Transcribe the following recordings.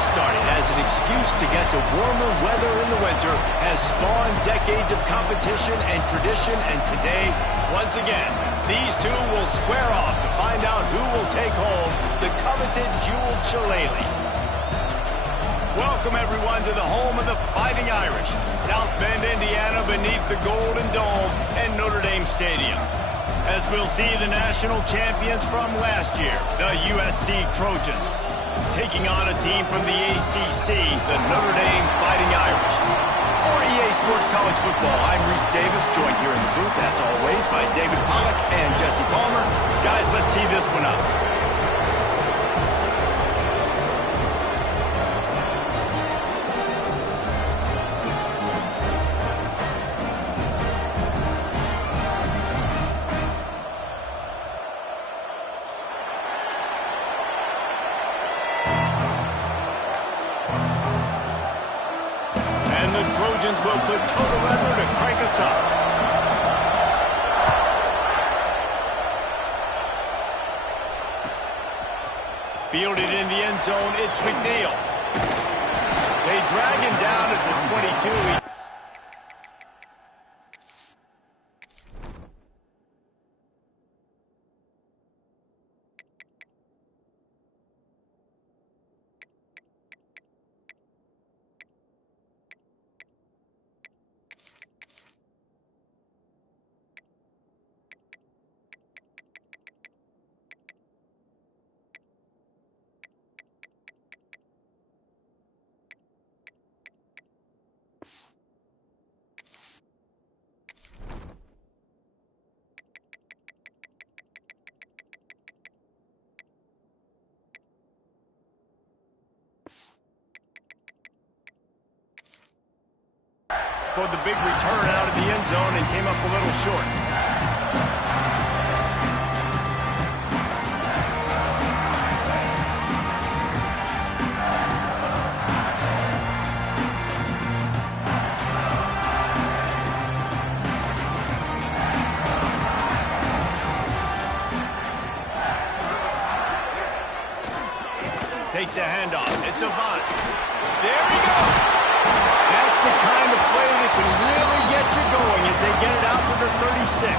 started as an excuse to get to warmer weather in the winter has spawned decades of competition and tradition, and today, once again, these two will square off to find out who will take home the coveted jeweled shillelagh. Welcome, everyone, to the home of the Fighting Irish, South Bend, Indiana, beneath the Golden Dome and Notre Dame Stadium. As we'll see the national champions from last year, the USC Trojans, taking on a team from the ACC, the Notre Dame Fighting Irish. For EA Sports College Football, I'm Reese Davis, joined here in the booth, as always, by David Pollack and Jesse Palmer. Guys, let's tee this one up. The Trojans will put total weather to crank us up. Fielded in the end zone, it's McNeil. They drag him down at the 22. For the big return out of the end zone and came up a little short. Takes a handoff. It's Avant. There he goes. That's the kind of play that can really get you going as they get it out to the 36.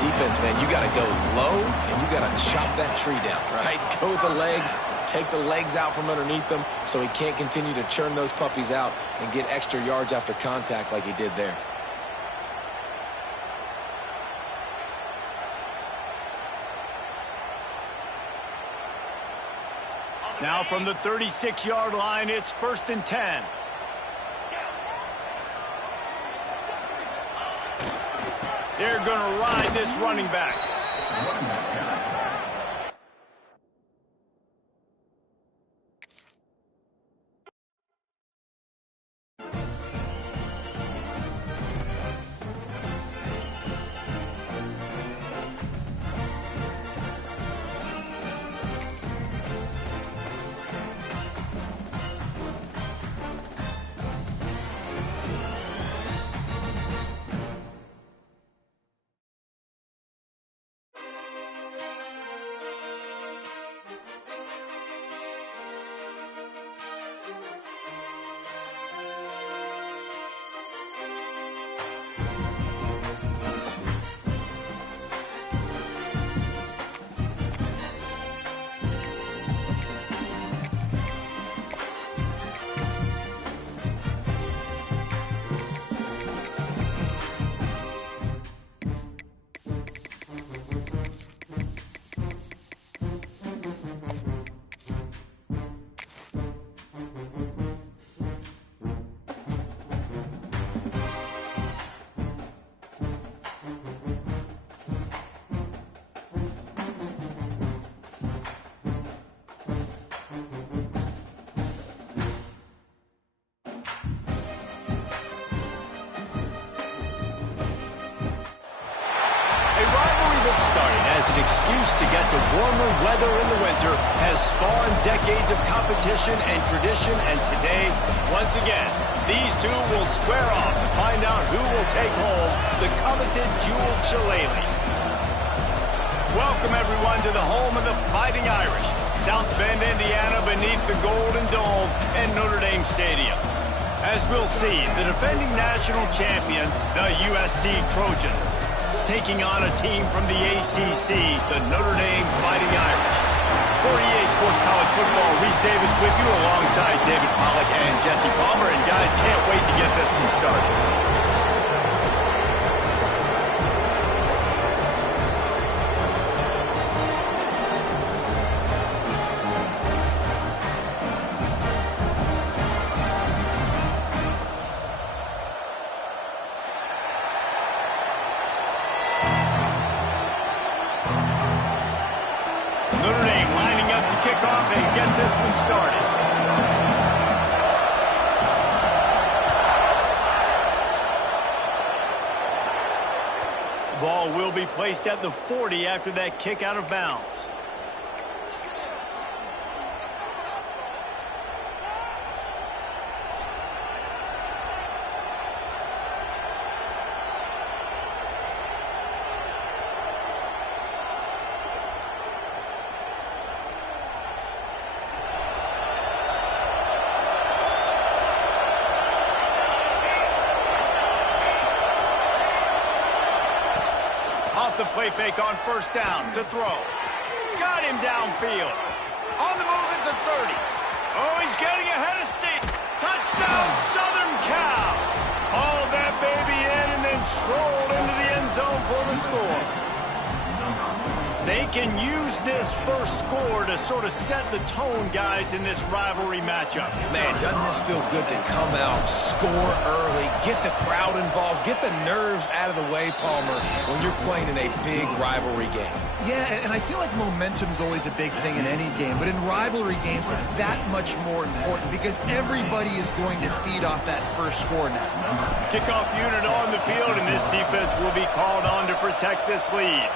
Defense, man, you got to go low, and you got to chop that tree down, right? Go with the legs, take the legs out from underneath them so he can't continue to churn those puppies out and get extra yards after contact like he did there. Now from the 36-yard line, it's 1st and 10. They're going to ride this running back. Started as an excuse to get to warmer weather in the winter has spawned decades of competition and tradition, and today, once again, these two will square off to find out who will take home the coveted jeweled shillelagh. Welcome, everyone, to the home of the Fighting Irish, South Bend, Indiana, beneath the Golden Dome and Notre Dame Stadium. As we'll see, the defending national champions, the USC Trojans, taking on a team from the ACC, the Notre Dame Fighting Irish. For EA Sports College Football, Reese Davis with you alongside David Pollack and Jesse Palmer. And guys, can't wait to get this one started. Notre Dame lining up to kick off and get this one started. The ball will be placed at the 40 after that kick out of bounds. Off the play fake on first down to throw. Got him downfield. On the move at the 30. Oh, he's getting ahead of State. Touchdown, Southern Cal. Hauled that baby in and then strolled into the end zone for the score. They can use this first score to sort of set the tone, guys, in this rivalry matchup. Man, doesn't this feel good to come out, score early, get the crowd involved, get the nerves out of the way, Palmer, when you're playing in a big rivalry game? Yeah, and I feel like momentum is always a big thing in any game, but in rivalry games, it's that much more important because everybody is going to feed off that first score now. Kickoff unit on the field, and this defense will be called on to protect this lead.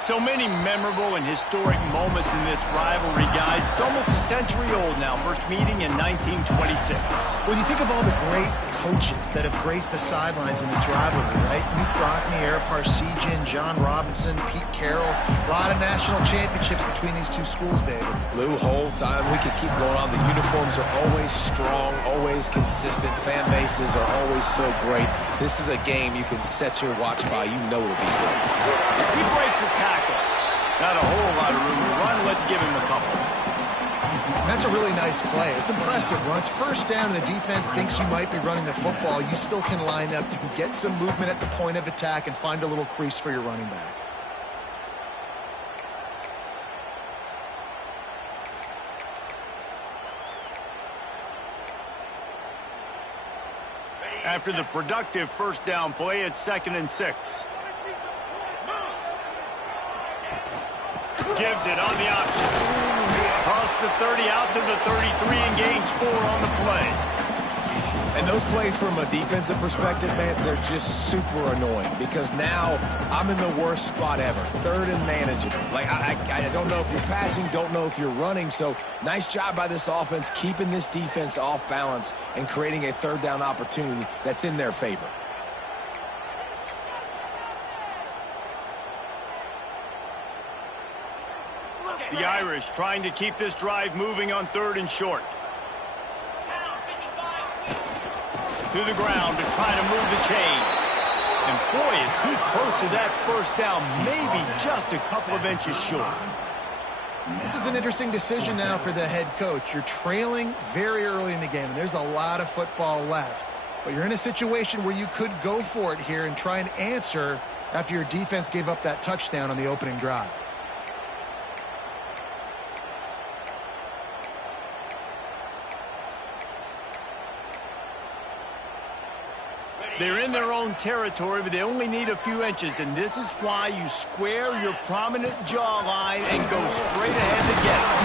So many memorable and historic moments in this rivalry, guys. It's almost a century old now. First meeting in 1926. When you think of all the great coaches that have graced the sidelines in this rivalry, right? Newt Rockne, Ara Parseghian, John Robinson, Pete Carroll. A lot of national championships between these two schools, David. Lou Holtz, we could keep going on. The uniforms are always strong, always consistent. Fan bases are always so great. This is a game you can set your watch by. You know it'll be good. He breaks a tackle. Not a whole lot of room to run. Let's give him a couple. That's a really nice play. It's impressive. When it's first down and the defense thinks you might be running the football, you still can line up. You can get some movement at the point of attack and find a little crease for your running back. After the productive first down play, it's 2nd and 6. Gives it on the option. Across the 30, out to the 33, and gains 4 on the play. And those plays from a defensive perspective, man, they're just super annoying because now I'm in the worst spot ever. 3rd and manageable. Like, I don't know if you're passing, don't know if you're running. So nice job by this offense keeping this defense off balance and creating a 3rd down opportunity that's in their favor. The Irish trying to keep this drive moving on 3rd and short. To the ground to try to move the chains. And boy, is he close to that first down, maybe just a couple of inches short. This is an interesting decision now for the head coach. You're trailing very early in the game, and there's a lot of football left. But you're in a situation where you could go for it here and try and answer after your defense gave up that touchdown on the opening drive. They're in their own territory, but they only need a few inches, and this is why you square your prominent jawline and go straight ahead to get it.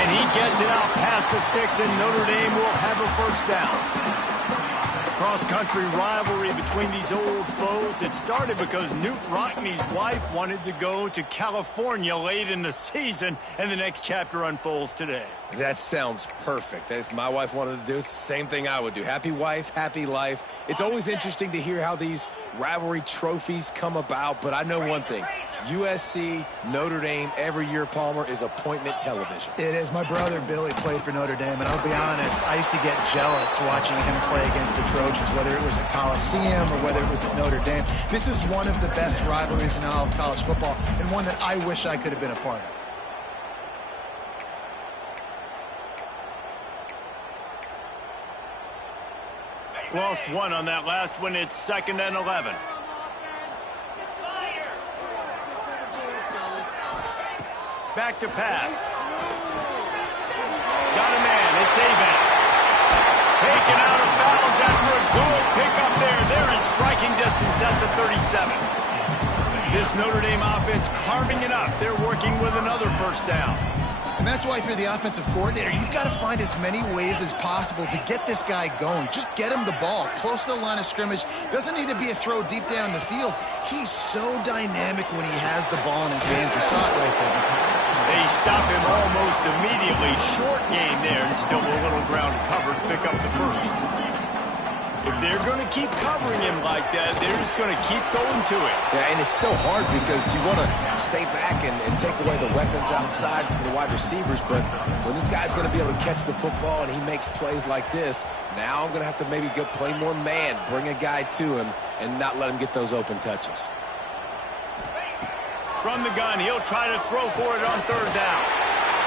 And he gets it out past the sticks, and Notre Dame will have a first down. Cross-country rivalry between these old foes. It started because Newt Rockne's wife wanted to go to California late in the season, and the next chapter unfolds today. That sounds perfect. If my wife wanted to do it, it's the same thing I would do. Happy wife, happy life. It's always interesting to hear how these rivalry trophies come about, but I know one thing. USC, Notre Dame, every year, Palmer, is appointment television. It is. My brother Billy played for Notre Dame, and I'll be honest, I used to get jealous watching him play against the Trojans, whether it was at Coliseum or whether it was at Notre Dame. This is one of the best rivalries in all of college football, and one that I wish I could have been a part of. Lost one on that last one. It's 2nd and 11. Back to pass. Got a man. It's Avent. Taken out of bounds after a good pickup there. They're in striking distance at the 37. This Notre Dame offense carving it up. They're working with another first down. And that's why if you're the offensive coordinator, you've got to find as many ways as possible to get this guy going. Just get him the ball close to the line of scrimmage. Doesn't need to be a throw deep down the field. He's so dynamic when he has the ball in his hands. You saw it right there. They stop him almost immediately. Short gain there, and still a little ground covered. Pick up the first. If they're going to keep covering him like that, they're just going to keep going to it. Yeah, and it's so hard because you want to stay back and take away the weapons outside for the wide receivers, but when this guy's going to be able to catch the football and he makes plays like this, now I'm going to have to maybe go play more man, bring a guy to him, and not let him get those open touches. From the gun, he'll try to throw for it on 3rd down.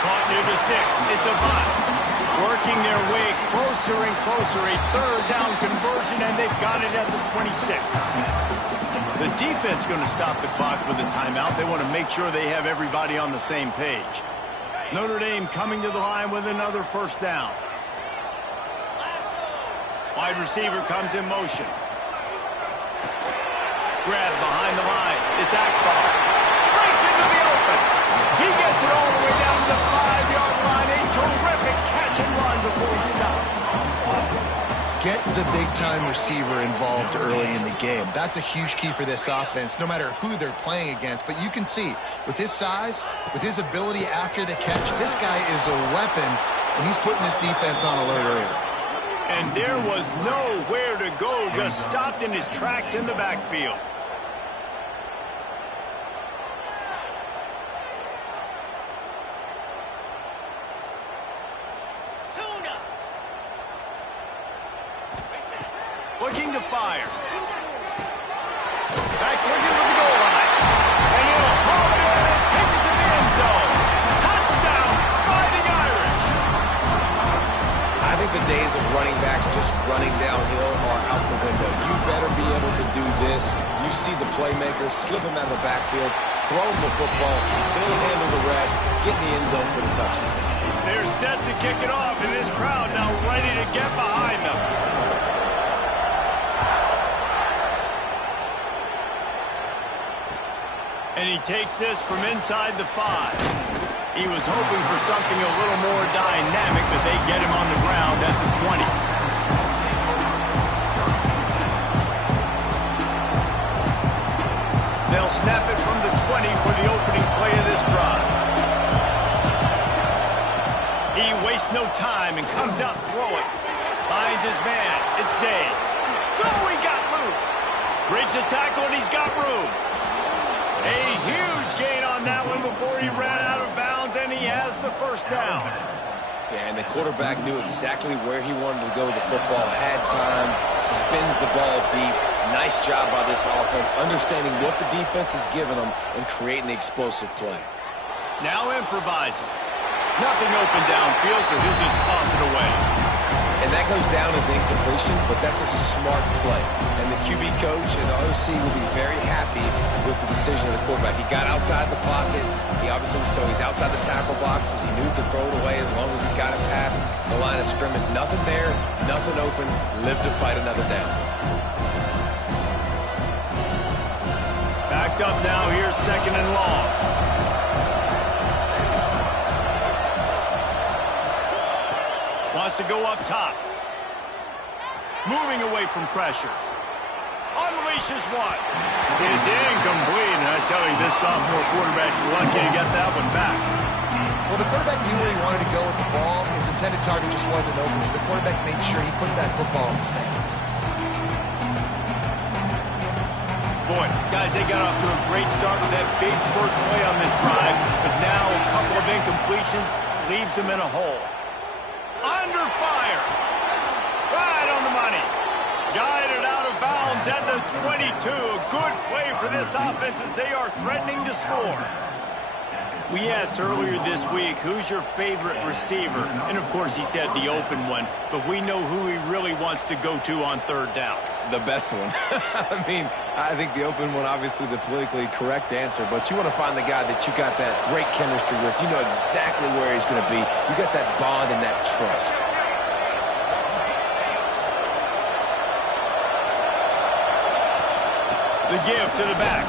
Caught near the sticks. It's a bunt. Working their way closer and closer. A 3rd down conversion, and they've got it at the 26. The defense going to stop the clock with a timeout. They want to make sure they have everybody on the same page. Notre Dame coming to the line with another first down. Wide receiver comes in motion. Grab behind the line. It's Akbar. Breaks into the open. He gets it all the way down to the 5-yard line. A terrific catch and run before he stopped. Get the big-time receiver involved early in the game. That's a huge key for this offense, no matter who they're playing against. But you can see, with his size, with his ability after the catch, this guy is a weapon, and he's putting this defense on alert early. And there was nowhere to go, just stopped in his tracks in the backfield. Looking to fire. Back's looking for the goal line. And he'll haul it in and take it to the end zone. Touchdown, Fighting Irish. I think the days of running backs just running downhill are out the window. You better be able to do this. You see the playmakers, slip him out of the backfield, throw him the football, he'll handle the rest, get in the end zone for the touchdown. They're set to kick it off, and this crowd now ready to get behind them. And he takes this from inside the 5. He was hoping for something a little more dynamic, but they get him on the ground at the 20. They'll snap it from the 20 for the opening play of this drive. He wastes no time and comes out throwing. Finds his man. It's Dave. Oh, he got loose. Breaks the tackle, and he's got room. A huge gain on that one before he ran out of bounds, and he has the first down. Yeah, and the quarterback knew exactly where he wanted to go with the football, had time, spins the ball deep. Nice job by this offense, understanding what the defense is giving them and creating the explosive play. Now improvising. Nothing open downfield, so he'll just toss it away. And that goes down as incompletion, but that's a smart play. And the QB coach and the OC will be very happy with the decision of the quarterback. He got outside the pocket. He obviously, so he's outside the tackle boxes. He knew to throw it away as long as he got it past the line of scrimmage. Nothing there, nothing open. Live to fight another down. Backed up now, here's 2nd and long. Wants to go up top. Moving away from pressure. Unleashes one. It's incomplete, and I tell you, this sophomore quarterback's lucky to get that one back. Well, the quarterback knew where he wanted to go with the ball. His intended target just wasn't open, so the quarterback made sure he put that football in the stands. Boy, guys, they got off to a great start with that big first play on this drive, but now a couple of incompletions leaves them in a hole. Under fire. Right on the money. Guided out of bounds at the 22. A good play for this offense as they are threatening to score. We asked earlier this week, who's your favorite receiver? And, of course, he said the open one, but we know who he really wants to go to on third down. The best one. I mean, I think the open one, obviously the politically correct answer, but you want to find the guy that you got that great chemistry with. You know exactly where he's going to be. You got that bond and that trust. The give to the back.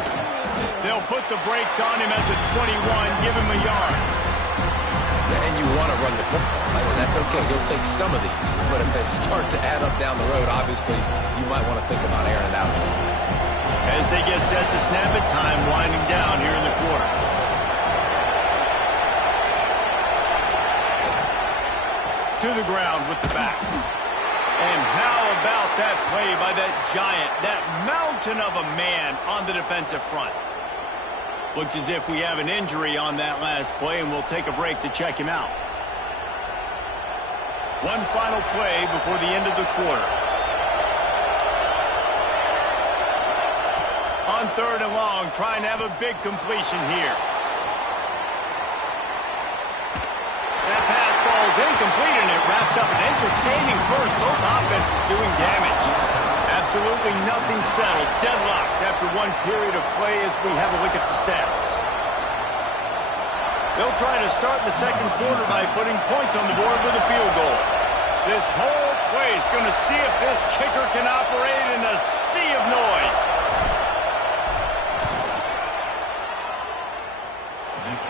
They'll put the brakes on him at the 21, give him a yard. And you want to run the football. And that's okay. He'll take some of these. But if they start to add up down the road, obviously, you might want to think about airing it out. As they get set to snap it, time winding down here in the quarter. To the ground with the back. And how about that play by that giant, that mountain of a man on the defensive front? Looks as if we have an injury on that last play, and we'll take a break to check him out. One final play before the end of the quarter. On third and long, trying to have a big completion here. That pass falls incomplete, and it wraps up an entertaining first. Both offenses doing damage. Absolutely nothing settled. Deadlocked after one period of play as we have a look at the stats. They'll try to start the second quarter by putting points on the board with a field goal. This whole play is going to see if this kicker can operate in the sea of noise.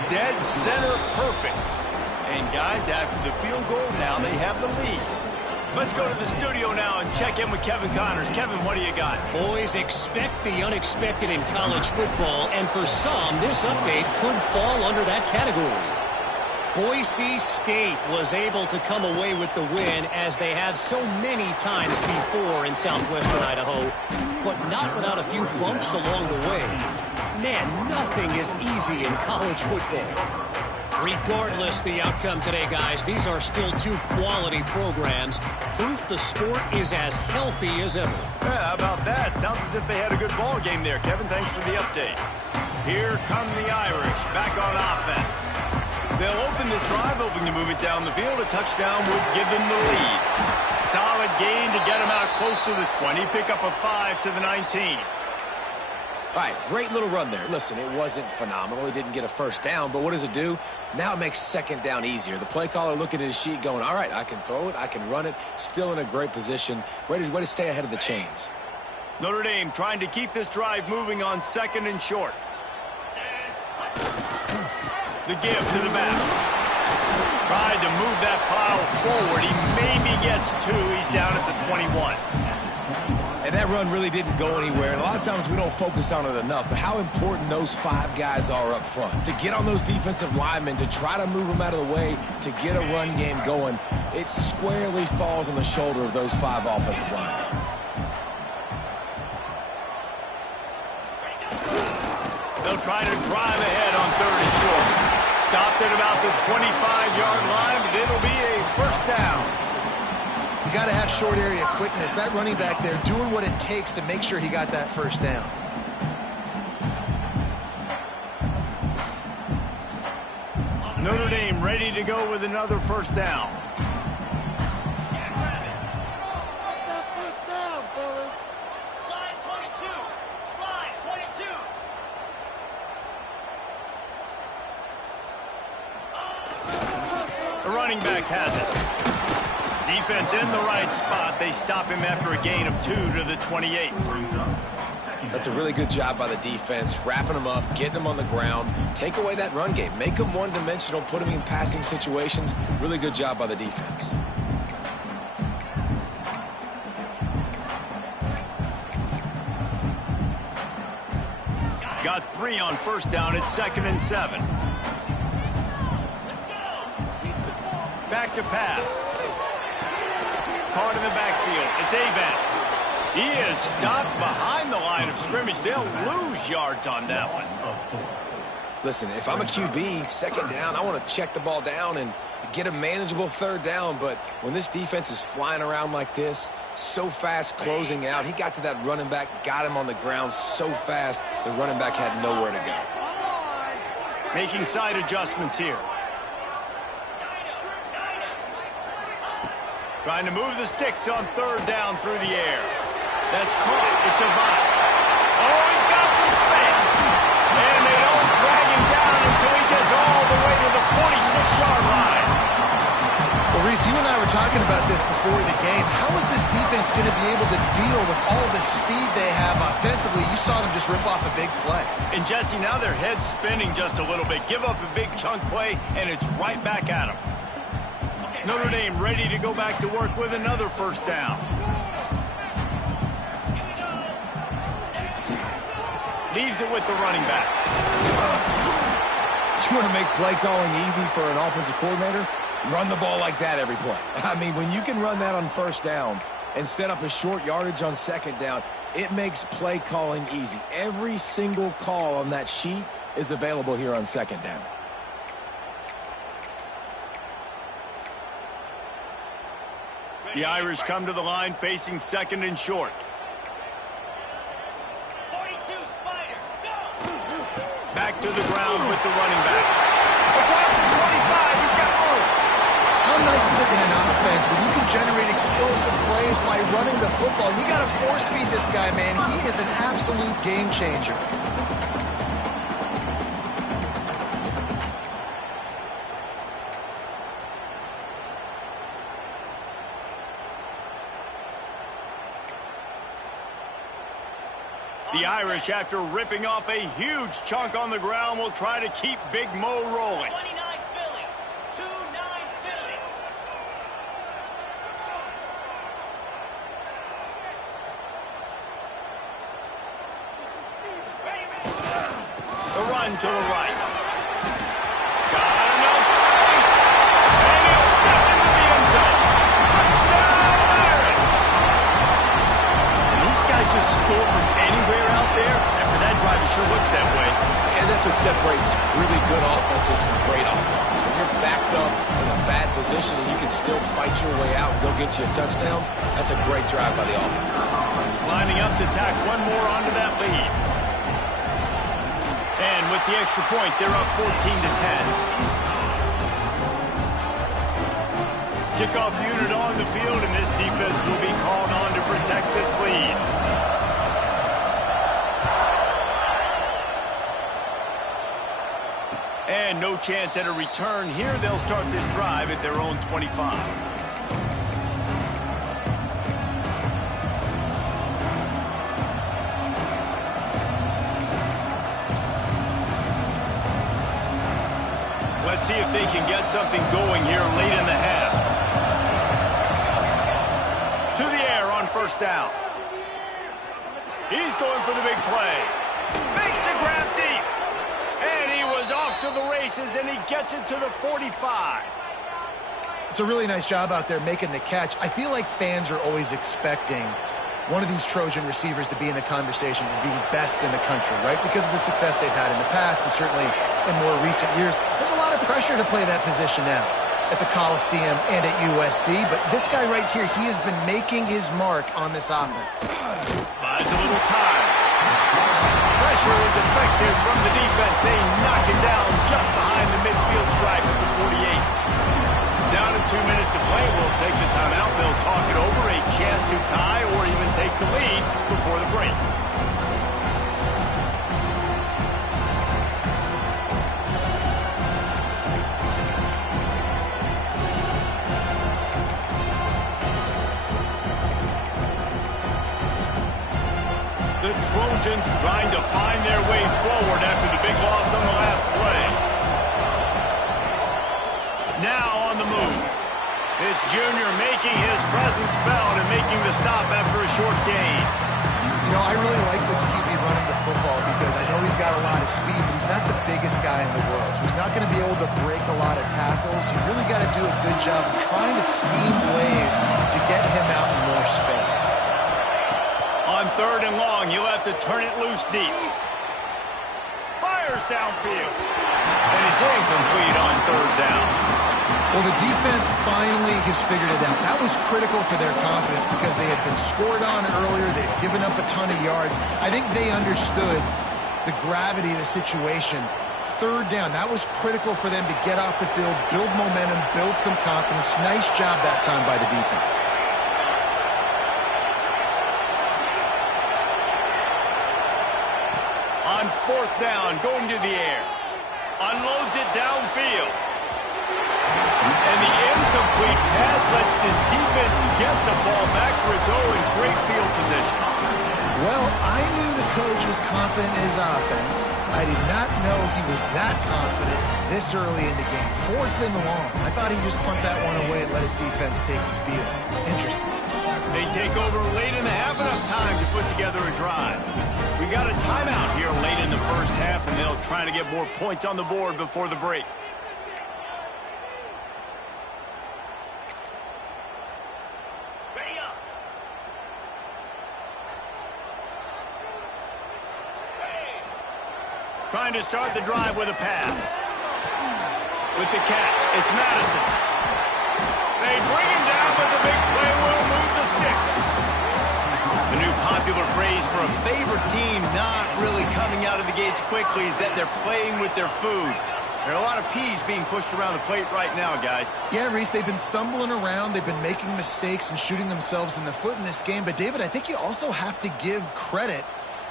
Dead center perfect. And guys, after the field goal, now they have the lead. Let's go to the studio now and check in with Kevin Connors. Kevin, what do you got? Boys, expect the unexpected in college football, and for some, this update could fall under that category. Boise State was able to come away with the win, as they have so many times before in southwestern Idaho, but not without a few bumps along the way. Man, nothing is easy in college football. Regardless the outcome today, guys, these are still two quality programs. Proof the sport is as healthy as ever. Yeah, how about that? Sounds as if they had a good ball game there. Kevin, thanks for the update. Here come the Irish, back on offense. They'll open this drive, hoping to move it down the field. A touchdown would give them the lead. Solid gain to get them out close to the 20. Pick up a 5 to the 19. All right, great little run there. Listen, it wasn't phenomenal. He didn't get a first down, but what does it do? Now it makes second down easier. The play caller looking at his sheet going, all right, I can throw it, I can run it, still in a great position, ready to stay ahead of the chains. Notre Dame trying to keep this drive moving on second and short. The give to the back. Tried to move that pile forward. He maybe gets two. He's down at the 21. And that run really didn't go anywhere. And a lot of times we don't focus on it enough, but how important those five guys are up front. To get on those defensive linemen, to try to move them out of the way, to get a run game going, it squarely falls on the shoulder of those five offensive linemen. They'll try to drive ahead on third and short. Stopped at about the 25-yard line, but it'll be a first down. You got to have short area quickness. That running back there doing what it takes to make sure he got that first down. Notre Dame ready to go with another first down. The running back has it. Defense in the right spot. They stop him after a gain of 2 to the 28. That's a really good job by the defense, wrapping them up, getting them on the ground, take away that run game, make them one-dimensional, put them in passing situations. Really good job by the defense. Got 3 on first down at 2nd and 7. back to pass. Caught in the backfield. It's Avent. He is stopped behind the line of scrimmage. They'll lose yards on that one. Listen, if I'm a QB, second down, I want to check the ball down and get a manageable third down. But when this defense is flying around like this, so fast closing out, he got to that running back, got him on the ground so fast, the running back had nowhere to go. Making side adjustments here. Trying to move the sticks on third down through the air. That's caught. It's Avant. Oh, he's got some space. And they don't drag him down until he gets all the way to the 46-yard line. Well, Reese, you and I were talking about this before the game. How is this defense going to be able to deal with all the speed they have offensively? You saw them just rip off a big play. And, Jesse, now their head's spinning just a little bit. Give up a big chunk play, and it's right back at them. Notre Dame ready to go back to work with another first down. Leaves it with the running back. You want to make play calling easy for an offensive coordinator? Run the ball like that every play. I mean, when you can run that on first down and set up a short yardage on second down, it makes play calling easy. Every single call on that sheet is available here on second down. The Irish come to the line facing second and short. 42 Spiders, go! Back to the ground with the running back. Across the 25, he's got room. How nice is it in an offense where you can generate explosive plays by running the football? You got to force feed this guy, man. He is an absolute game changer. The Irish, after ripping off a huge chunk on the ground, will try to keep Big Mo rolling. 29 Philly, 2-9 Philly. The run to the right. Got enough space. And he'll step into the end zone. Touchdown, Irish. And these guys just score from anywhere out there. After that drive, it sure looks that way. And that's what separates really good offenses from great offenses. When you're backed up in a bad position and you can still fight your way out and go get you a touchdown, that's a great drive by the offense. Lining up to tack one more onto that lead. And with the extra point, they're up 14-10. Kickoff unit on the field, and this defense will be called on to protect this lead. And no chance at a return here. They'll start this drive at their own 25. Let's see if they can get something going here late in the half. To the air on first down. He's going for the big play. Makes the grab deep. And he was off to the races, and he gets it to the 45. It's a really nice job out there making the catch. I feel like fans are always expecting one of these Trojan receivers to be in the conversation for being best in the country, right? Because of the success they've had in the past and certainly in more recent years. There's a lot of pressure to play that position now at the Coliseum and at USC. But this guy right here, he has been making his mark on this offense. Buys a little time. Pressure was effective from the defense. They knock him down just behind the midfield stripe at the 48. Down to 2 minutes to play. We'll take the timeout. They'll talk it over. A chance to tie or even take the lead before the break. The Trojans trying to find their way forward after the big loss on the last play. Now on the move. This junior making his presence felt and making the stop after a short gain. You know, I really like this QB running the football because I know he's got got a lot of speed, but he's not the biggest guy in the world. So he's not going to be able to break a lot of tackles. You really got to do a good job of trying to scheme ways to get him out in more space. On 3rd and long, you'll have to turn it loose deep. Fires downfield. And it's incomplete on 3rd down. Well, the defense finally has figured it out. That was critical for their confidence because they had been scored on earlier. They had given up a ton of yards. I think they understood the gravity of the situation. 3rd down, that was critical for them to get off the field, build momentum, build some confidence. Nice job that time by the defense. On 4th down, going to the air. Unloads it downfield. And the incomplete pass lets this defense get the ball back for its own in great field position. Well, I knew the coach was confident in his offense. I did not know he was that confident this early in the game. 4th and long. I thought he'd just punt that one away and let his defense take the field. Interesting. They take over late in the half, enough time to put together a drive. We got a timeout here late in the first half, and they'll try to get more points on the board before the break. Ready up. Trying to start the drive with a pass. With the catch, it's Madison. They bring him down, but the big play will move the sticks. The new popular phrase for a favored team not really coming out of the gates quickly is that they're playing with their food. There are a lot of peas being pushed around the plate right now, guys. Yeah, Reese, they've been stumbling around. They've been making mistakes and shooting themselves in the foot in this game. But, David, I think you also have to give credit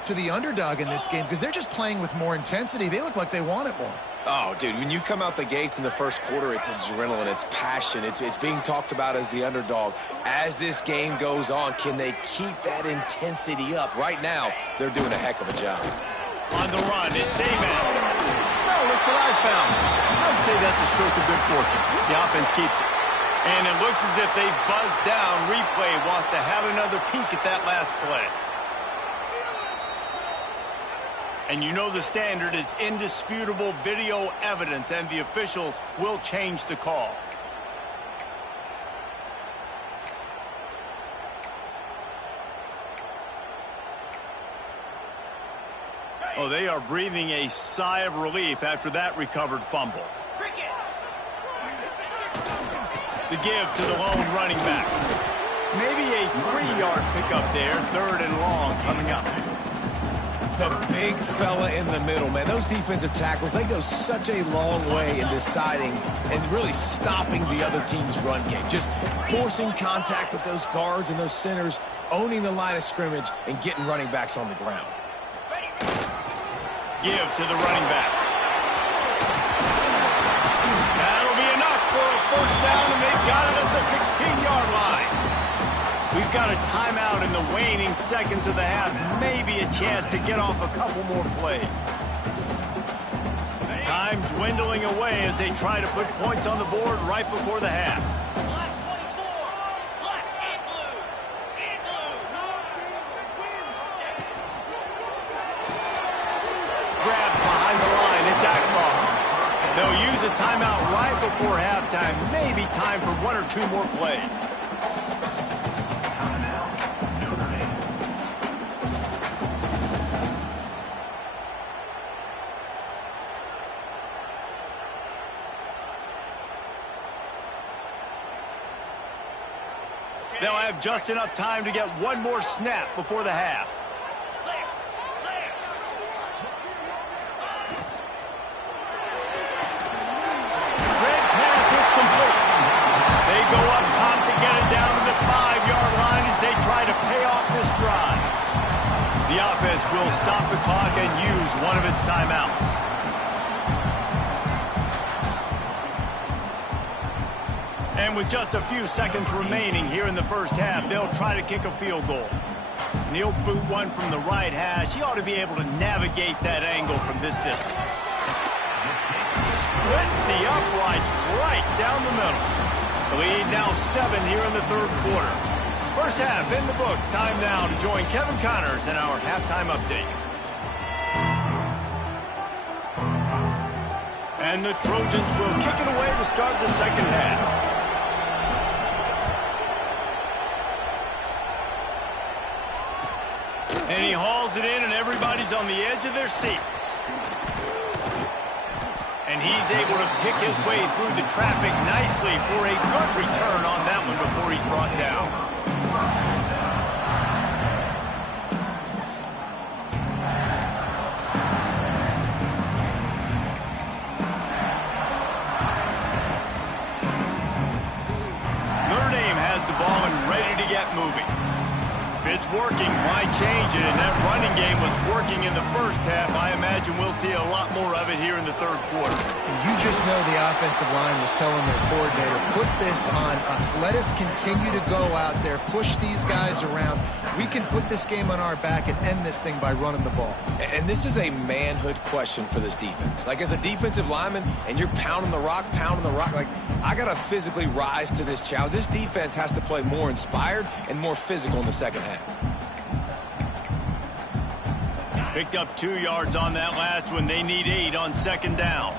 to the underdog in this game because they're just playing with more intensity. They look like they want it more. Oh, dude, when you come out the gates in the first quarter, it's adrenaline, it's passion, it's being talked about as the underdog. As this game goes on, can they keep that intensity up? Right now, they're doing a heck of a job. On the run, it's Amen. Oh, look what I found. I'd say that's a stroke of good fortune. The offense keeps it. And it looks as if they've buzzed down. Replay wants to have another peek at that last play. And you know the standard is indisputable video evidence, and the officials will change the call. Oh, they are breathing a sigh of relief after that recovered fumble. The give to the lone running back. Maybe a 3-yard pickup there, 3rd and long coming up. The big fella in the middle, man. Those defensive tackles, they go such a long way in deciding and really stopping the other team's run game. Just forcing contact with those guards and those centers, owning the line of scrimmage, and getting running backs on the ground. Give to the running back. That'll be enough for a first down, and they've got it at the 16-yard line. We've got a timeout in the waning seconds of the half. Maybe a chance to get off a couple more plays. Time dwindling away as they try to put points on the board right before the half. Black 24. Black and blue. And blue. Grabbed behind the line. It's Akbar. They'll use a timeout right before halftime. Maybe time for 1 or 2 more plays. They'll have just enough time to get 1 more snap before the half. Red pass hits complete. They go up top to get it down to the 5-yard line as they try to pay off this drive. The offense will stop the clock and use one of its timeouts. And with just a few seconds remaining here in the first half, they'll try to kick a field goal. And he'll boot one from the right hash. He ought to be able to navigate that angle from this distance. Splits the uprights right down the middle. The lead now 7 here in the third quarter. First half in the books. Time now to join Kevin Connors in our halftime update. And the Trojans will kick it away to start the second half. And he hauls it in, and everybody's on the edge of their seats. And he's able to pick his way through the traffic nicely for a good return on that one before he's brought down. Moving. If it's working, why change it? And that running game was working in the first half. I imagine we'll see a lot more of it here in the third quarter. And you just know the offensive line was telling their coordinator, put this on us. Let us continue to go out there, push these guys around. We can put this game on our back and end this thing by running the ball. And this is a manhood question for this defense. Like, as a defensive lineman, and you're pounding the rock, like, I got to physically rise to this challenge. This defense has to play more inspired and more physical in the second half. Picked up 2 yards on that last one. They need 8 on second down.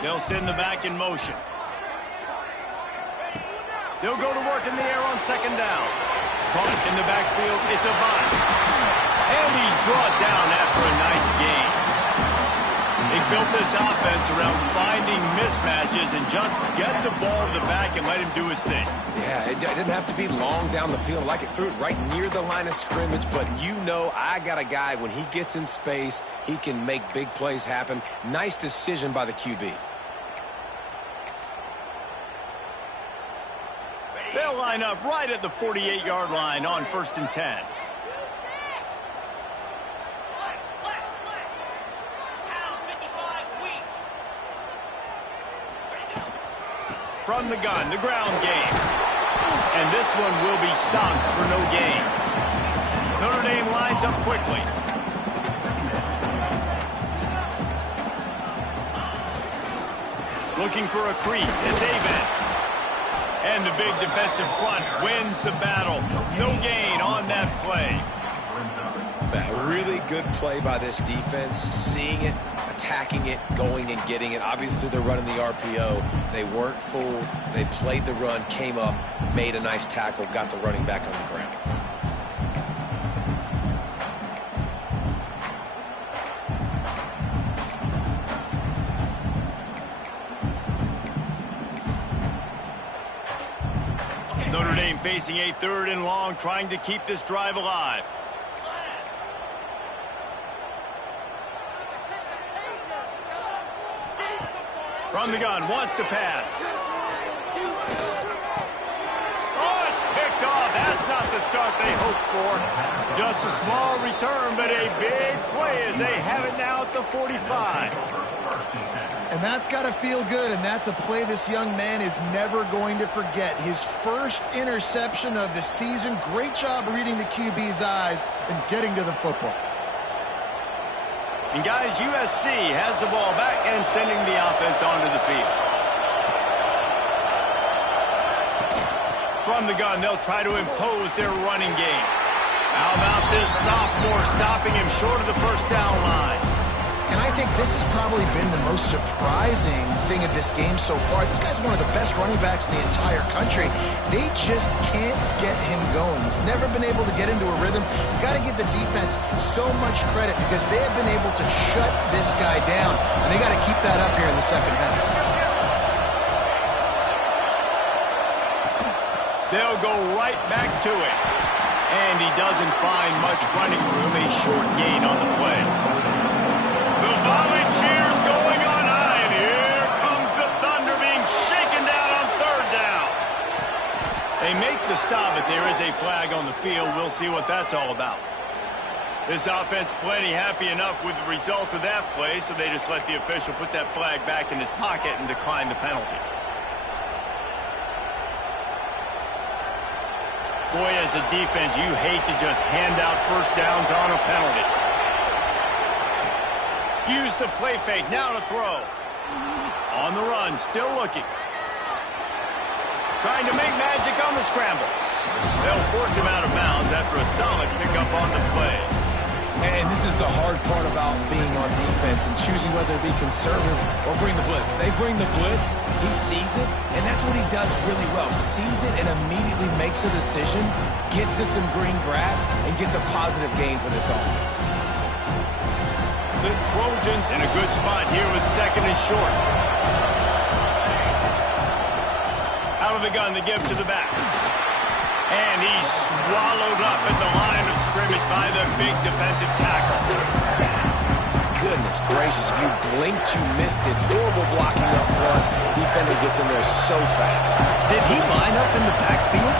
They'll send the back in motion. They'll go to work in the air on second down. Caught in the backfield. It's a Avant. And he's brought down after a nice gain. They built this offense around finding mismatches and just get the ball to the back and let him do his thing. Yeah, it didn't have to be long down the field. Like, it threw it right near the line of scrimmage, but you know I got a guy, when he gets in space, he can make big plays happen. Nice decision by the QB. They'll line up right at the 48-yard line on 1st and 10. From the gun, the ground game. And this one will be stopped for no gain. Notre Dame lines up quickly. Looking for a crease. It's Avant. And the big defensive front wins the battle. No gain on that play. A really good play by this defense. Seeing it, attacking it, going and getting it. Obviously, they're running the RPO. They weren't fooled. They played the run, came up, made a nice tackle, got the running back on the ground. Notre Dame facing a 3rd and long, trying to keep this drive alive. From the gun, wants to pass. Oh, it's picked off. That's not the start they hoped for. Just a small return, but a big play as they have it now at the 45. And that's got to feel good, and that's a play this young man is never going to forget. His first interception of the season. Great job reading the QB's eyes and getting to the football. And guys, USC has the ball back and sending the offense onto the field. From the gun, they'll try to impose their running game. How about this sophomore stopping him short of the first down line? And I think this has probably been the most surprising thing of this game so far. This guy's one of the best running backs in the entire country. They just can't get him going. He's never been able to get into a rhythm. You got to give the defense so much credit because they have been able to shut this guy down. And they got to keep that up here in the second half. They'll go right back to it. And he doesn't find much running room. A short gain on the play. The volley cheers going on high, and here comes the Thunder being shaken down on 3rd down. They make the stop, but there is a flag on the field. We'll see what that's all about. This offense plenty happy enough with the result of that play, so they just let the official put that flag back in his pocket and decline the penalty. Boy, as a defense, you hate to just hand out first downs on a penalty. Use the play fake, now to throw. On the run, still looking. Trying to make magic on the scramble. They'll force him out of bounds after a solid pickup on the play. And this is the hard part about being on defense and choosing whether to be conservative or bring the blitz. They bring the blitz, he sees it, and that's what he does really well. Sees it and immediately makes a decision, gets to some green grass, and gets a positive gain for this offense. The Trojans in a good spot here with second and short. Out of the gun, the give to the back. And he's swallowed up at the line of scrimmage by the big defensive tackle. Goodness gracious, if you blinked, you missed it. Horrible blocking up front. Defender gets in there so fast. Did he line up in the backfield?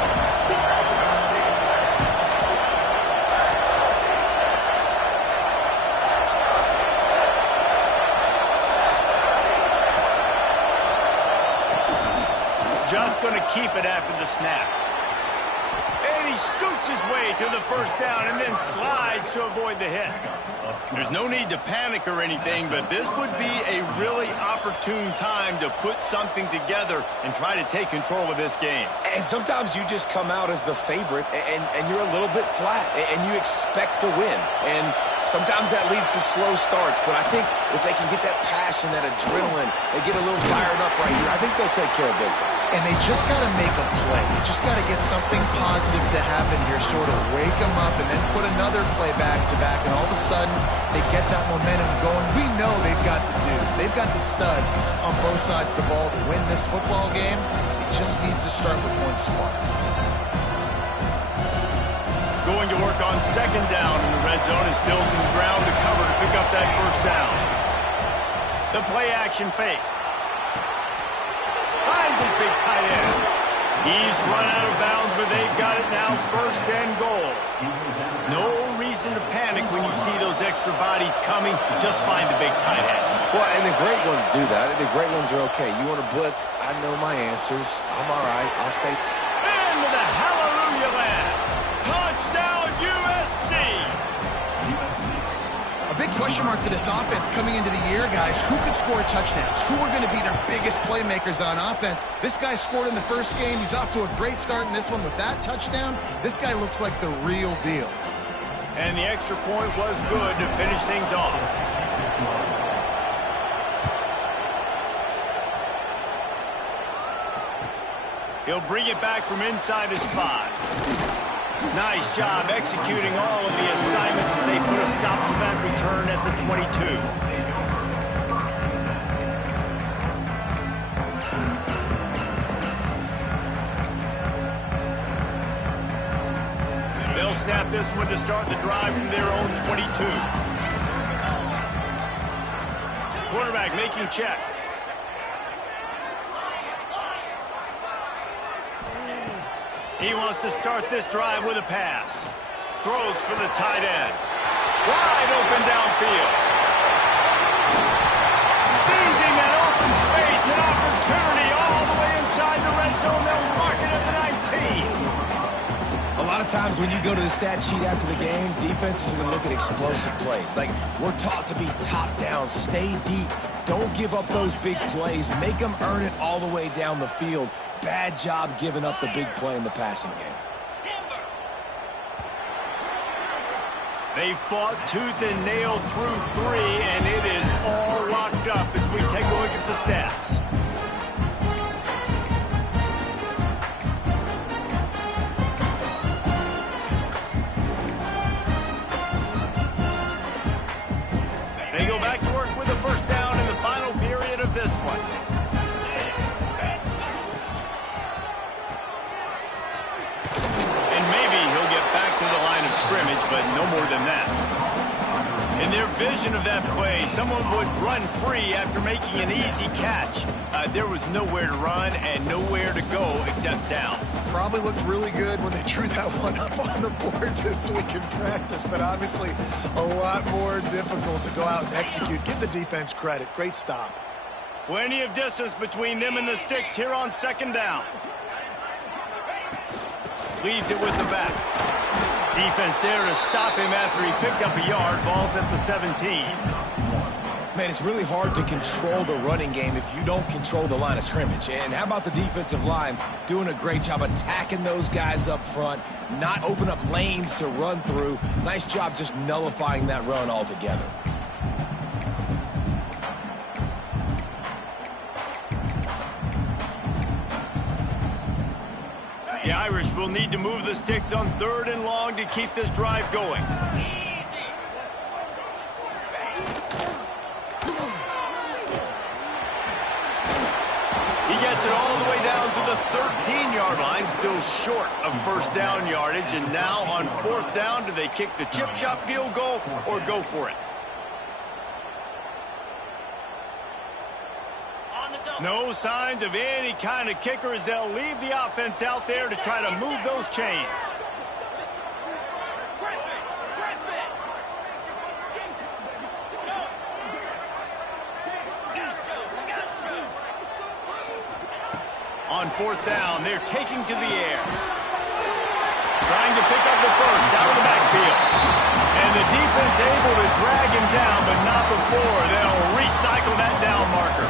Just going to keep it after the snap. And he scoots his way to the first down and then slides to avoid the hit. There's no need to panic or anything, but this would be a really opportune time to put something together and try to take control of this game. And sometimes you just come out as the favorite, and you're a little bit flat, and you expect to win. And sometimes that leads to slow starts, but I think if they can get that passion, that adrenaline, they get a little fired up right here, I think they'll take care of business. And they just got to make a play. They just got to get something positive to happen here, sort of wake them up and then put another play back-to-back, and all of a sudden they get that momentum going. We know they've got the dudes. They've got the studs on both sides of the ball to win this football game. It just needs to start with one spark. Going to work on second down in the red zone, and still some ground to cover to pick up that first down. The play action fake. Finds his big tight end. He's run out of bounds, but they've got it now, first and goal. No reason to panic when you see those extra bodies coming. Just find the big tight end. Well, and the great ones do that. The great ones are okay. You want to blitz? I know my answers. I'm all right. I'll stay. Into the hallelujah land. Touchdown, USC! A big question mark for this offense coming into the year, guys. Who could score touchdowns? Who are going to be their biggest playmakers on offense? This guy scored in the first game. He's off to a great start in this one with that touchdown. This guy looks like the real deal. And the extra point was good to finish things off. He'll bring it back from inside his spot. Nice job executing all of the assignments as they put a stop to that return at the 22. They'll snap this one to start the drive from their own 22. Quarterback making checks. He wants to start this drive with a pass. Throws for the tight end. Wide open downfield. Seizing that open space, an opportunity all the way inside the red zone. They'll mark it at the 19. A lot of times when you go to the stat sheet after the game, defenses are going to look at explosive plays. Like, we're taught to be top down, stay deep. Don't give up those big plays. Make them earn it all the way down the field. Bad job giving up the big play in the passing game. They fought tooth and nail through 3, and it is all locked up as we take a look at the stats. They go back to work with a first down in the final period of this one. To the line of scrimmage, but no more than that. In their vision of that play, someone would run free after making an easy catch. There was nowhere to run and nowhere to go except down. Probably looked really good when they drew that one up on the board this week in practice, but obviously a lot more difficult to go out and execute. Give the defense credit. Great stop. Plenty of distance between them and the sticks here on second down. Leaves it with the back. Defense there to stop him after he picked up a yard. Ball's at the 17. Man, it's really hard to control the running game if you don't control the line of scrimmage. And how about the defensive line doing a great job attacking those guys up front, not open up lanes to run through. Nice job just nullifying that run altogether. The Irish will need to move the sticks on 3rd and long to keep this drive going. He gets it all the way down to the 13-yard line, still short of first down yardage. And now on 4th down, do they kick the chip shot field goal or go for it? No signs of any kind of kicker as they'll leave the offense out there to try to move those chains. On 4th down, they're taking to the air. Trying to pick up the first out of the backfield. And the defense able to drag him down, but not before they'll recycle that down marker.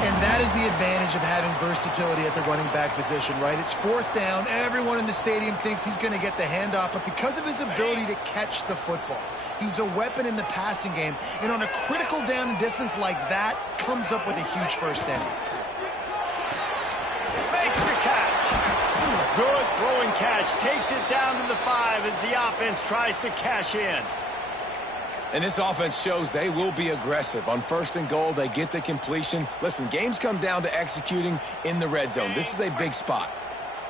And that is the advantage of having versatility at the running back position, right? It's 4th down. Everyone in the stadium thinks he's going to get the handoff, but because of his ability to catch the football, he's a weapon in the passing game. And on a critical down and distance like that, comes up with a huge first down. Makes the catch. Good throwing catch. Takes it down to the 5 as the offense tries to cash in. And this offense shows they will be aggressive. On 1st and goal, they get the completion. Listen, games come down to executing in the red zone. This is a big spot.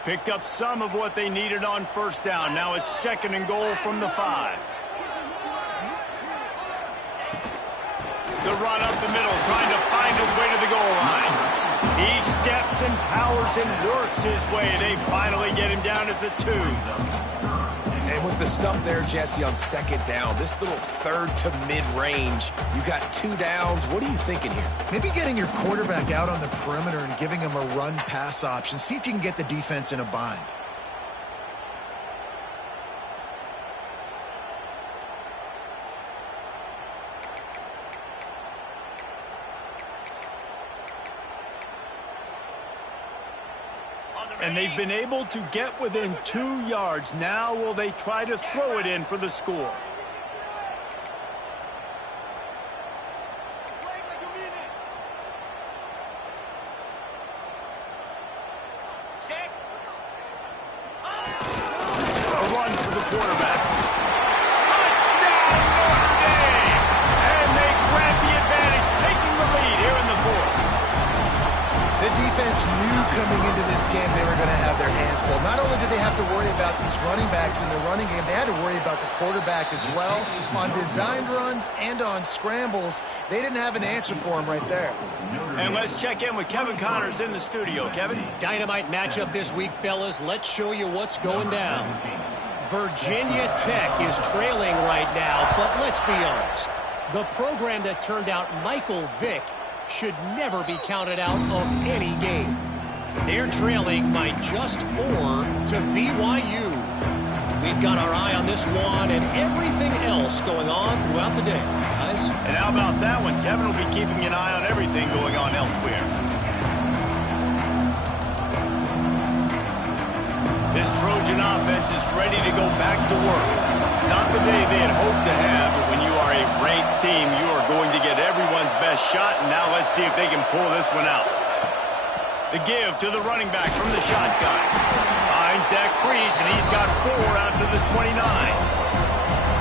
Picked up some of what they needed on 1st down. Now it's 2nd and goal from the 5. The run up the middle, trying to find his way to the goal line. He steps and powers and works his way. They finally get him down at the 2. And with the stuff there, Jesse, on 2nd down, this little 3rd to mid-range, you got 2 downs. What are you thinking here? Maybe getting your quarterback out on the perimeter and giving him a run-pass option. See if you can get the defense in a bind. And they've been able to get within 2 yards. Now will they try to throw it in for the score? Check. A run for the quarterback. Touchdown, Notre Dame! And they grab the advantage, taking the lead here in the 4th. The defense knew coming into this game they were going to have their hands full. Not only did they have to worry about these running backs in the running game, they had to worry about the quarterback as well. On designed runs and on scrambles, they didn't have an answer for him right there. And let's check in with Kevin Connors in the studio. Kevin? Dynamite matchup this week, fellas. Let's show you what's going down. Virginia Tech is trailing right now, but let's be honest. The program that turned out Michael Vick should never be counted out of any game. They're trailing by just 4 to BYU. We've got our eye on this one and everything else going on throughout the day, guys. And how about that one? Kevin will be keeping an eye on everything going on elsewhere. This Trojan offense is ready to go back to work. Not the day they had hoped to have, but when you are a ranked team, you are going to get everyone's best shot, and now let's see if they can pull this one out. The give to the running back from the shotgun. Finds Zach Priest, and he's got 4 out to the 29.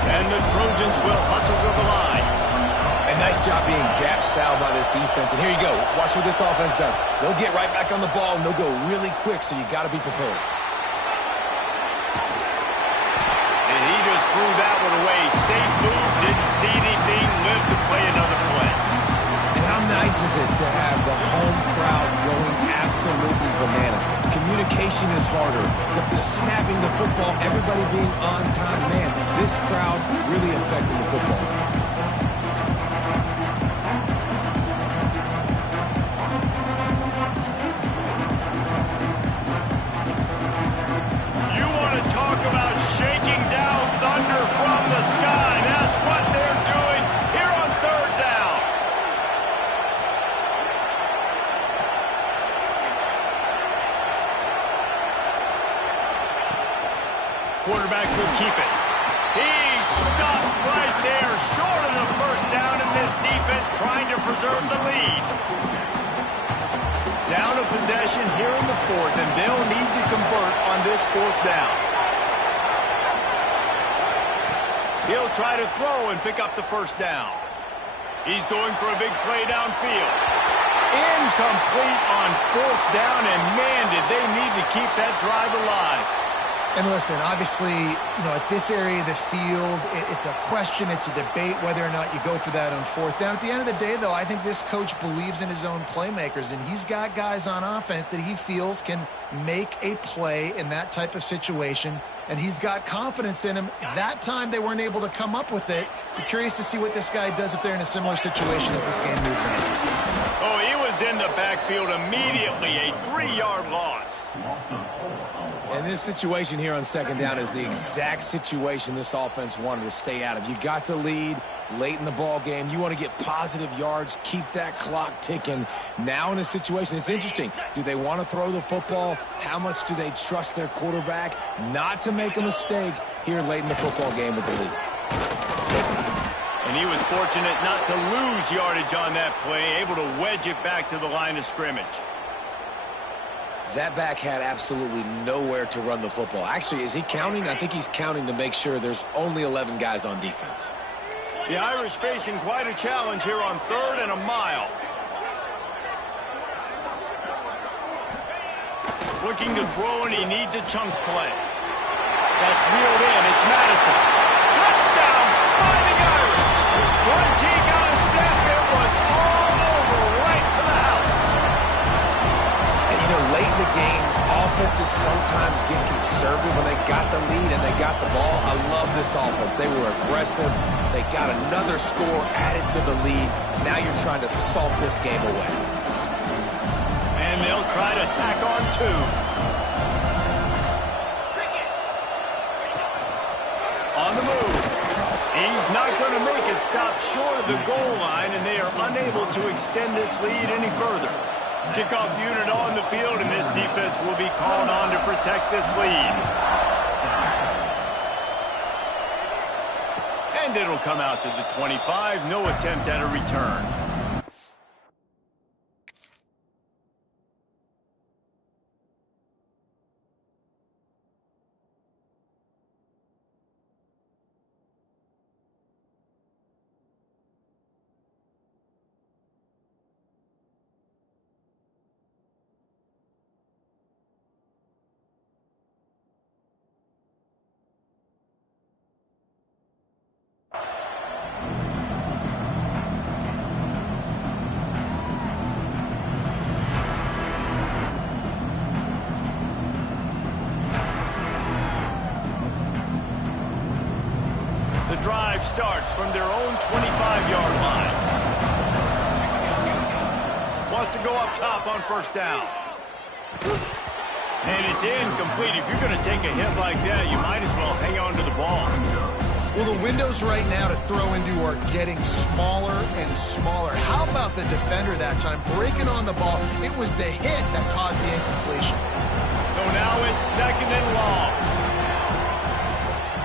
And the Trojans will hustle to the line. A nice job being gap sound by this defense. And here you go. Watch what this offense does. They'll get right back on the ball, and they'll go really quick, so you got to be prepared. And he just threw that one away. Safe move, didn't see anything, lived to play another play. And how nice is it to have the home crowd going absolutely bananas? Communication is harder, but the snapping the football, everybody being on time, man, this crowd really affecting the football. You want to talk about shaking down thunder from the sky. That's what they're doing here on 3rd down. quarterback will keep it. He's stopped right there, short of the first down, and this defense trying to preserve the lead. Down a possession here in the fourth, and they'll need to convert on this fourth down. He'll try to throw and pick up the first down. He's going for a big play downfield. Incomplete on fourth down, and man, did they need to keep that drive alive. And listen, obviously, at this area of the field, it's a question, it's a debate whether or not you go for that on fourth down. At the end of the day, though, I think this coach believes in his own playmakers, and he's got guys on offense that he feels can make a play in that type of situation, and he's got confidence in him. That time they weren't able to come up with it. I'm curious to see what this guy does if they're in a similar situation as this game moves on. Oh, he was in the backfield immediately, a 3-yard loss. And this situation here on second down is the exact situation this offense wanted to stay out of. You got the lead late in the ball game. You want to get positive yards, keep that clock ticking. Now in a situation, it's interesting. Do they want to throw the football? How much do they trust their quarterback not to make a mistake here late in the football game with the lead? And he was fortunate not to lose yardage on that play, able to wedge it back to the line of scrimmage. That back had absolutely nowhere to run the football. Actually, is he counting? I think he's counting to make sure there's only 11 guys on defense. The Irish facing quite a challenge here on 3rd and a mile. Looking to throw, and he needs a chunk play. That's reeled in. It's Madison. Touchdown, Fighting Irish. Once he got a step, it was all over right to the house. Late in the games, offenses sometimes get conservative when they got the lead and they got the ball. I love this offense. They were aggressive. They got another score added to the lead. Now you're trying to salt this game away. And they'll try to tack on 2. On the move. He's not going to make it stop short of the goal line, and they are unable to extend this lead any further. Kickoff unit on the field, and this defense will be called on to protect this lead. And it'll come out to the 25. No attempt at a return. Drive starts from their own 25-yard line. Wants to go up top on first down. And it's incomplete. If you're going to take a hit like that, you might as well hang on to the ball. Well, the windows right now to throw into are getting smaller and smaller. How about the defender that time breaking on the ball? It was the hit that caused the incompletion. So now it's 2nd and long.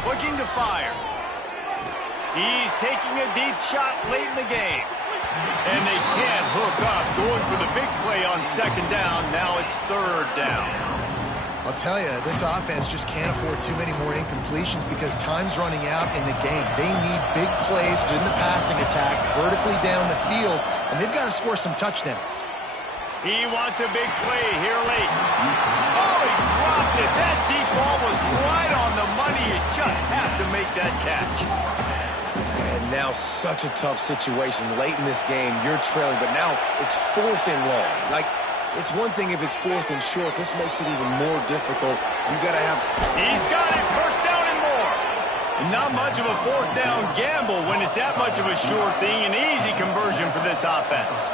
Looking to fire. He's taking a deep shot late in the game. And they can't hook up. Going for the big play on 2nd down. Now it's 3rd down. I'll tell you, this offense just can't afford too many more incompletions because time's running out in the game. They need big plays in the passing attack, vertically down the field, and they've got to score some touchdowns. He wants a big play here late. Oh, he dropped it. That deep ball was right on the money. You just have to make that catch. And now such a tough situation. Late in this game, you're trailing, but now it's 4th and long. Like, it's one thing if it's 4th and short. This makes it even more difficult. You got to have... He's got it. 1st down and more. And not much of a 4th down gamble when it's that much of a sure thing. An easy conversion for this offense.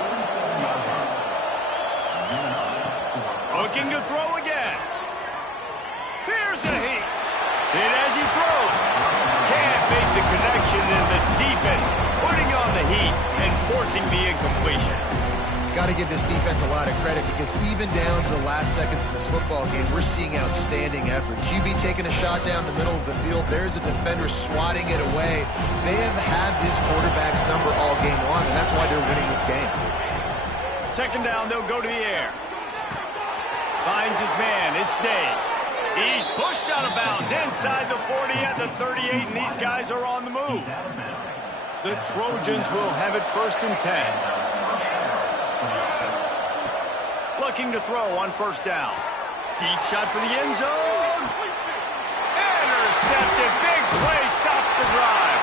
Looking to throw again. Here's a heat. Hit as he throws. Can't make the connection, and the defense putting on the heat and forcing the incompletion. got to give this defense a lot of credit because even down to the last seconds of this football game, we're seeing outstanding effort. QB taking a shot down the middle of the field. There's a defender swatting it away. They have had this quarterback's number all game long, and that's why they're winning this game. Second down, they'll go to the air. Finds his man. It's Day. He's pushed out of bounds inside the 40 at the 38, and these guys are on the move. The Trojans will have it 1st and 10. Looking to throw on 1st down. Deep shot for the end zone. Intercepted. Big play stops the drive.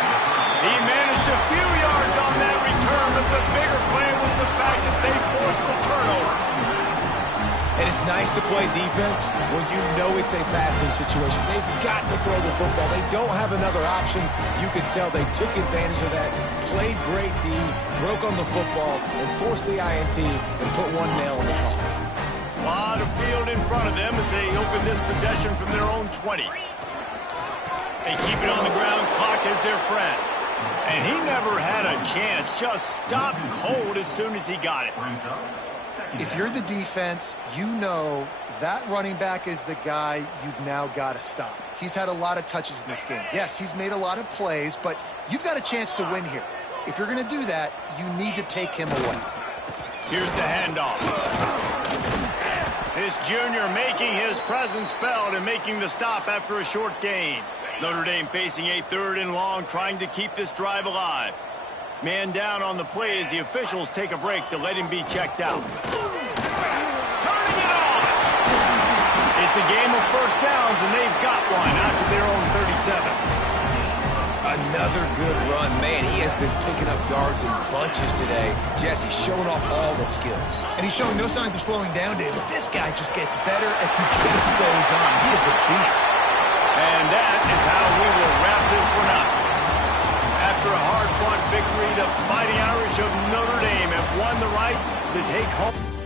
He managed a few yards on that return, but the bigger play was the fact that they forced the turnover. And it's nice to play defense when you know it's a passing situation. They've got to throw the football. They don't have another option. You can tell they took advantage of that, played great D, broke on the football, and forced the INT and put one nail in the coffin. A lot of field in front of them as they open this possession from their own 20. They keep it on the ground. Clock is their friend. And he never had a chance. Just stopped cold as soon as he got it. If you're the defense, you know that running back is the guy you've now got to stop. He's had a lot of touches in this game. Yes, he's made a lot of plays, but you've got a chance to win here. If you're going to do that, you need to take him away. Here's the handoff. This junior making his presence felt and making the stop after a short gain. Notre Dame facing a 3rd and long, trying to keep this drive alive. Man down on the play as the officials take a break to let him be checked out. Turning it on! It's a game of 1st downs, and they've got one out to their own 37. Another good run. Man, he has been picking up yards in bunches today. Jesse showing off all the skills. And he's showing no signs of slowing down, David. This guy just gets better as the game goes on. He is a beast. And that is how we will wrap this one up. After a hard-fought victory, the Fighting Irish of Notre Dame have won the right to take home.